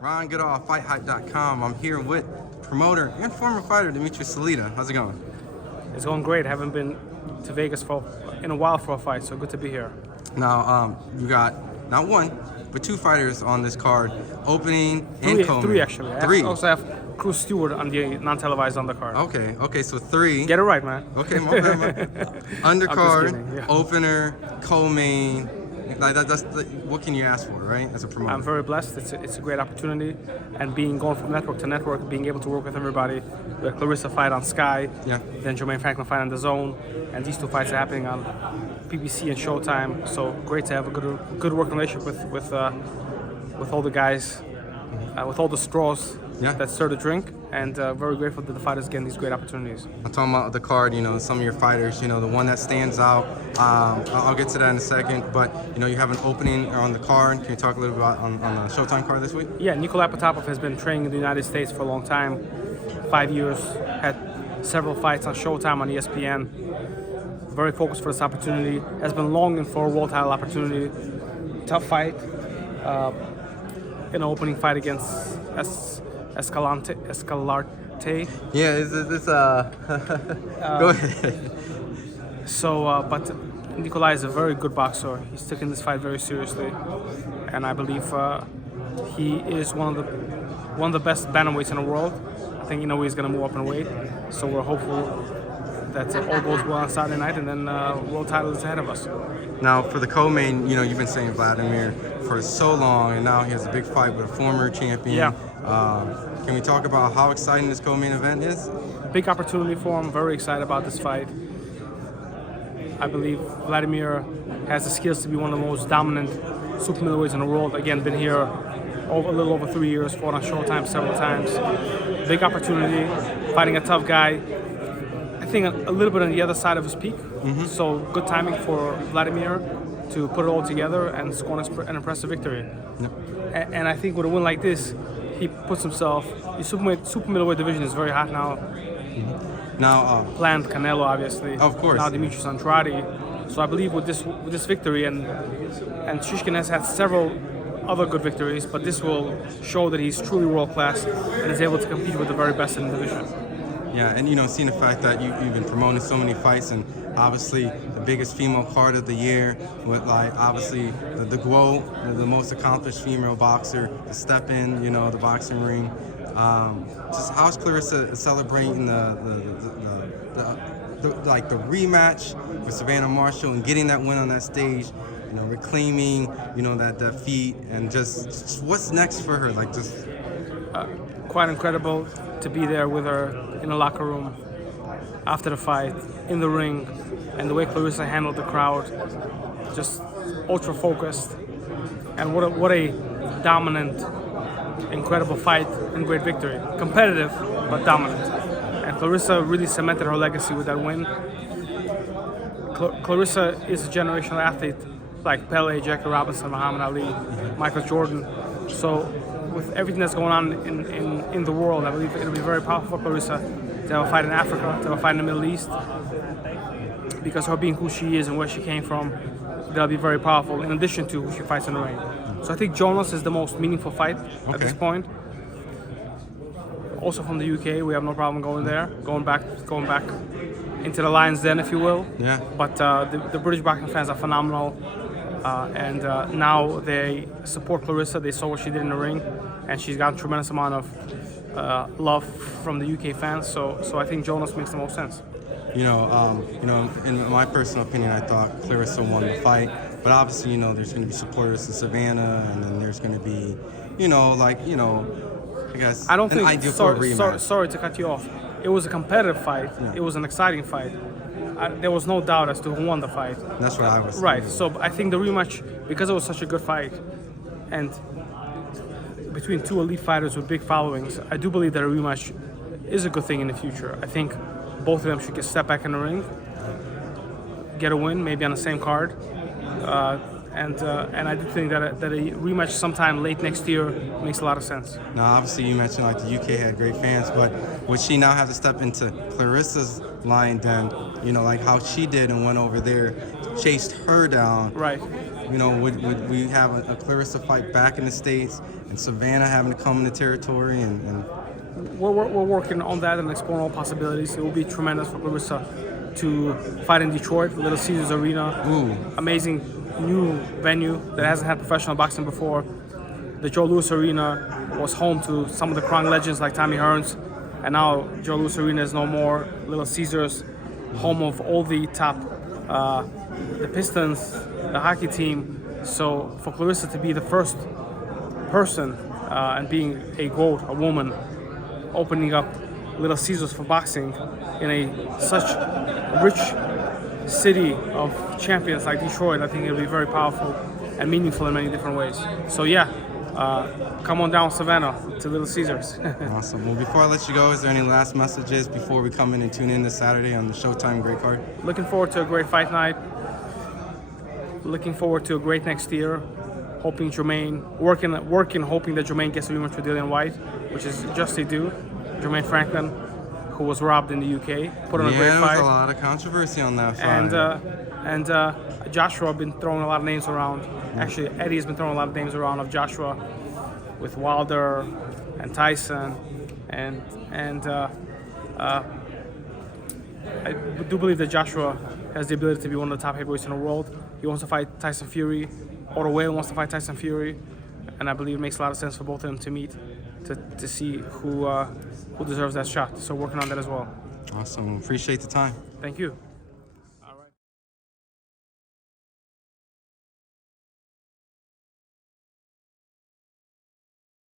Ron Goodall, FightHype.com. I'm here with promoter and former fighter Demetrius Salita. How's it going? It's going great. Haven't been to Vegas in a while for a fight, so good to be here. Now, you got not one, but two fighters on this card, opening and co-main. Three actually. Three. I also have Cruz Stewart on the non-televised undercard. Okay, so three. Get it right, man. Okay, my bad. Undercard, kidding, yeah. opener, co-main. Like that's what can you ask for, right? As a promoter. I'm very blessed. It's a great opportunity, and going from network to network, being able to work with everybody. We had Claressa fight on Sky, Yeah. then Jermaine Franklin fight on DAZN, and these two fights are happening on BBC and Showtime. So great to have a good working relationship with all the guys, with all the straws that stir the drink, and very grateful that the fighters getting these great opportunities. I'm talking about the card, some of your fighters, the one that stands out. I'll get to that in a second, but you have an opening on the card. Can you talk a little bit about on the Showtime card this week? Yeah, Nikolai Potapov has been training in the United States for a long time, 5 years, had several fights on Showtime on ESPN. Very focused for this opportunity, has been longing for a world title opportunity. Tough fight, an opening fight against Escalante. Yeah, it's go ahead. So, but Nikolai is a very good boxer. He's taking this fight very seriously, and I believe he is one of the best bantamweights in the world. I think he's going to move up in weight. So we're hopeful that all goes well on Saturday night, and then world title is ahead of us. Now, for the co-main, you've been saying Vladimir for so long, and now he has a big fight with a former champion. Yeah. Can we talk about how exciting this co-main event is? Big opportunity for him. Very excited about this fight. I believe Vladimir has the skills to be one of the most dominant super middleweights in the world. Again, been here a little over 3 years, fought on Showtime several times. Big opportunity, fighting a tough guy. I think a little bit on the other side of his peak. So good timing for Vladimir to put it all together and score an impressive victory. Yep. And I think with a win like this, he puts himself. The super middleweight division is very hot now. Now, Planned Canelo, obviously. Of course. Now Demetrius Andrade. So I believe with this victory, and Shishkin has had several other good victories, but this will show that he's truly world class and is able to compete with the very best in the division. Yeah, and seeing the fact that you've been promoting so many fights, and obviously the biggest female card of the year, with obviously the GWO, the most accomplished female boxer, to step in, the boxing ring. Just how's Claressa celebrating the rematch with Savannah Marshall and getting that win on that stage, reclaiming, that feat, and just what's next for her? Quite incredible to be there with her in the locker room after the fight, in the ring, and the way Claressa handled the crowd, just ultra focused, and what a dominant, incredible fight and great victory. Competitive, but dominant. And Claressa really cemented her legacy with that win. Claressa is a generational athlete like Pele, Jackie Robinson, Muhammad Ali, Michael Jordan. So with everything that's going on in the world, I believe it'll be very powerful for Claressa to have a fight in Africa, to have a fight in the Middle East, because her being who she is and where she came from, that'll be very powerful, in addition to who she fights in the ring. So I think Jonas is the most meaningful fight at this point. Also from the UK, we have no problem going there, going back into the Lions Den, if you will. Yeah. But the British boxing fans are phenomenal, and now they support Claressa. They saw what she did in the ring, and she's got a tremendous amount of love from the UK fans. So I think Jonas makes the most sense. In my personal opinion, I thought Claressa won the fight, but obviously, there's going to be supporters in Savannah, and then there's going to be, I guess. I don't an think. ideal for a rematch. Sorry to cut you off. It was a competitive fight. Yeah. It was an exciting fight. There was no doubt as to who won the fight. That's what I was. Right. So I think the rematch, because it was such a good fight, and between two elite fighters with big followings, I do believe that a rematch is a good thing in the future. I think both of them should step back in the ring, get a win, maybe on the same card, and I do think that a rematch sometime late next year makes a lot of sense. Now, obviously, you mentioned the UK had great fans, but would she now have to step into Claressa's line then? How she did and went over there, chased her down. Right. Would we have a Claressa fight back in the States and Savannah having to come into territory and We're working on that and exploring all possibilities. It will be tremendous for Claressa to fight in Detroit, Little Caesars Arena. Ooh. Amazing new venue that hasn't had professional boxing before. The Joe Louis Arena was home to some of the Crown legends like Tommy Hearns, and now Joe Louis Arena is no more. Little Caesars, home of all the top, the Pistons, the hockey team. So for Claressa to be the first person and being a GOAT, a woman, opening up Little Caesars for boxing in a such rich city of champions like Detroit, I think it'll be very powerful and meaningful in many different ways. So yeah, come on down Savannah to Little Caesars. Awesome. Well, before I let you go, is there any last messages before we come in and tune in this Saturday on the Showtime Great Card? Looking forward to a great fight night. Looking forward to a great next year. Hoping Jermaine, hoping that Jermaine gets a rematch with Dillian White, which is justly due. Jermaine Franklin, who was robbed in the UK, put on a great Yeah, fight. there's a lot of controversy on that fight. And Joshua been throwing a lot of names around. Actually, Eddie has been throwing a lot of names around of Joshua with Wilder and Tyson, and I do believe that Joshua has the ability to be one of the top heavyweights in the world. He wants to fight Tyson Fury. Otto Whale wants to fight Tyson Fury, and I believe it makes a lot of sense for both of them to meet to see who deserves that shot. So working on that as well. Awesome. Appreciate the time. Thank you.